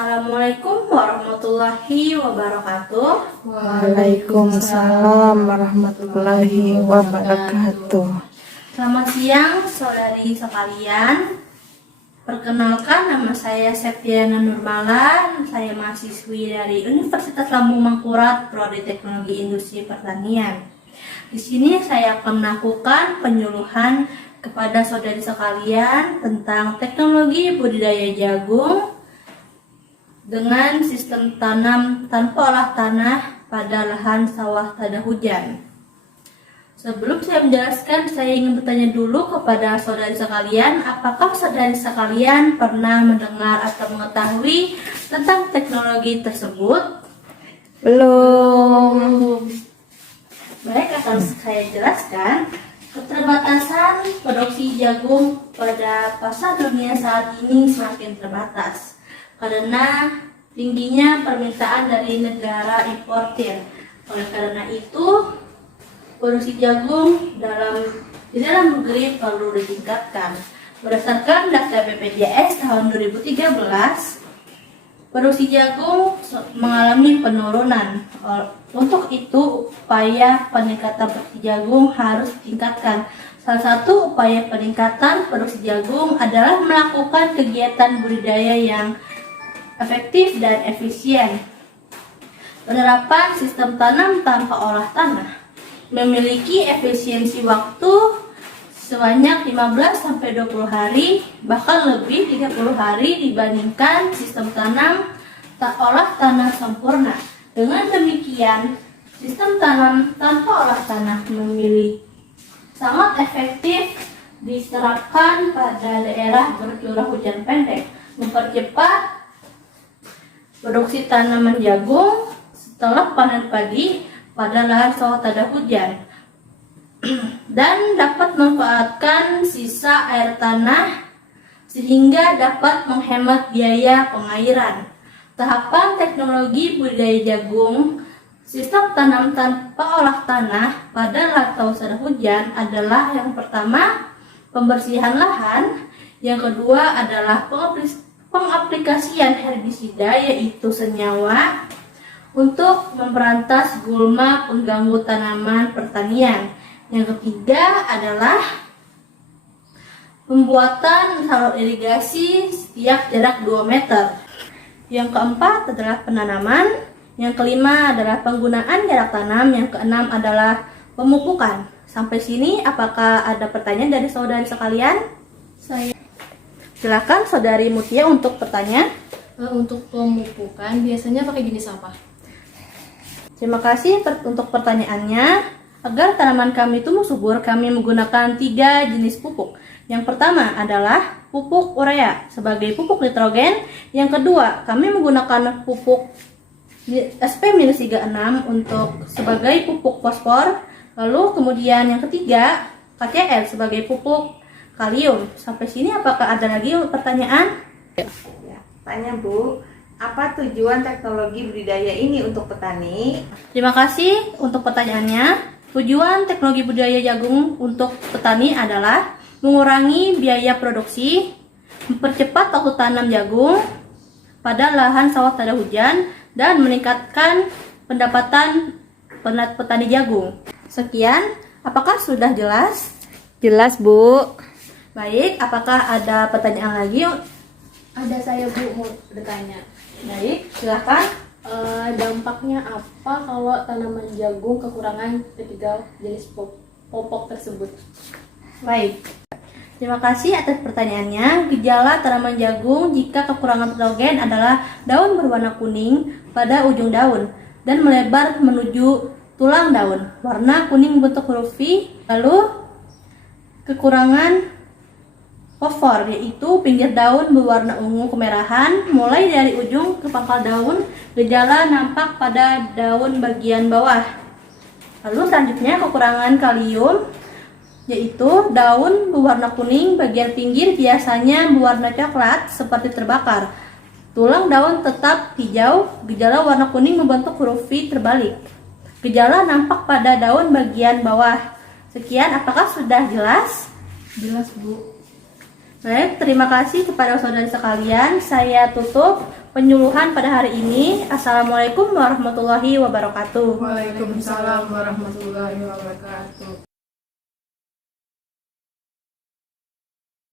Assalamualaikum warahmatullahi wabarakatuh. Waalaikumsalam warahmatullahi wabarakatuh. Selamat siang saudari sekalian. Perkenalkan, nama saya Septiana Nurmala. Saya mahasiswi dari Universitas Lambung Mangkurat, Prodi Teknologi Industri Pertanian. Di sini saya akan melakukan penyuluhan kepada saudari sekalian tentang teknologi budidaya jagung dengan sistem tanam tanpa olah tanah pada lahan sawah tada hujan. Sebelum saya menjelaskan, saya ingin bertanya dulu kepada saudari sekalian, apakah saudari sekalian pernah mendengar atau mengetahui tentang teknologi tersebut? Belum. Baik, akan saya jelaskan. Keterbatasan produksi jagung pada pasar dunia saat ini semakin terbatas karena tingginya permintaan dari negara importir. Oleh karena itu, produksi jagung di dalam negeri perlu ditingkatkan. Berdasarkan data BPJS tahun 2013, produksi jagung mengalami penurunan. Untuk itu, upaya peningkatan produksi jagung harus ditingkatkan. Salah satu upaya peningkatan produksi jagung adalah melakukan kegiatan budidaya yang efektif dan efisien. Penerapan sistem tanam tanpa olah tanah memiliki efisiensi waktu sebanyak 15-20 hari, bahkan lebih 30 hari dibandingkan sistem tanam tak olah tanah sempurna. Dengan demikian, sistem tanam tanpa olah tanah sangat efektif diterapkan pada daerah bercurah hujan pendek, mempercepat produksi tanaman jagung setelah panen padi pada lahan sawah tada hujan, dan dapat memanfaatkan sisa air tanah sehingga dapat menghemat biaya pengairan. Tahapan teknologi budidaya jagung sistem tanam tanpa olah tanah pada lahan sawah tada hujan adalah: yang pertama, pembersihan lahan; yang kedua adalah pengaplikasian herbisida yaitu senyawa untuk memberantas gulma pengganggu tanaman pertanian. Yang ketiga adalah pembuatan saluran irigasi setiap jarak 2 meter. Yang keempat adalah penanaman. Yang kelima adalah penggunaan jarak tanam. Yang keenam adalah pemupukan. Sampai sini apakah ada pertanyaan dari saudari sekalian? Silakan saudari Mutia untuk pertanyaan. Untuk pemupukan biasanya pakai jenis apa? Terima kasih untuk pertanyaannya. Agar tanaman kami tumbuh subur, kami menggunakan 3 jenis pupuk. Yang pertama adalah pupuk urea sebagai pupuk nitrogen. Yang kedua, kami menggunakan pupuk SP-36 untuk sebagai pupuk fosfor. Lalu kemudian yang ketiga, KCl sebagai pupuk kalium. Sampai sini apakah ada lagi pertanyaan? Ya, tanya Bu, apa tujuan teknologi budidaya ini untuk petani? Terima kasih untuk pertanyaannya. Tujuan teknologi budidaya jagung untuk petani adalah mengurangi biaya produksi, mempercepat waktu tanam jagung pada lahan sawah tada hujan, dan meningkatkan pendapatan petani jagung. Sekian, apakah sudah jelas? Jelas, Bu. Baik, apakah ada pertanyaan lagi? Ada, saya Bu mau bertanya. Baik, silakan. Dampaknya apa kalau tanaman jagung kekurangan ketiga jenis popok tersebut? Baik, terima kasih atas pertanyaannya. Gejala tanaman jagung jika kekurangan nitrogen adalah daun berwarna kuning pada ujung daun dan melebar menuju tulang daun. Warna kuning bentuk huruf V. Lalu kekurangan fosfor, yaitu pinggir daun berwarna ungu kemerahan mulai dari ujung ke pangkal daun. Gejala nampak pada daun bagian bawah. Lalu selanjutnya kekurangan kalium, yaitu daun berwarna kuning bagian pinggir biasanya berwarna coklat seperti terbakar. Tulang daun tetap hijau. Gejala warna kuning membentuk huruf V terbalik. Gejala nampak pada daun bagian bawah. Sekian, apakah sudah jelas? Jelas Bu. Baik, terima kasih kepada saudari sekalian. Saya tutup penyuluhan pada hari ini. Assalamualaikum warahmatullahi wabarakatuh. Waalaikumsalam warahmatullahi wabarakatuh.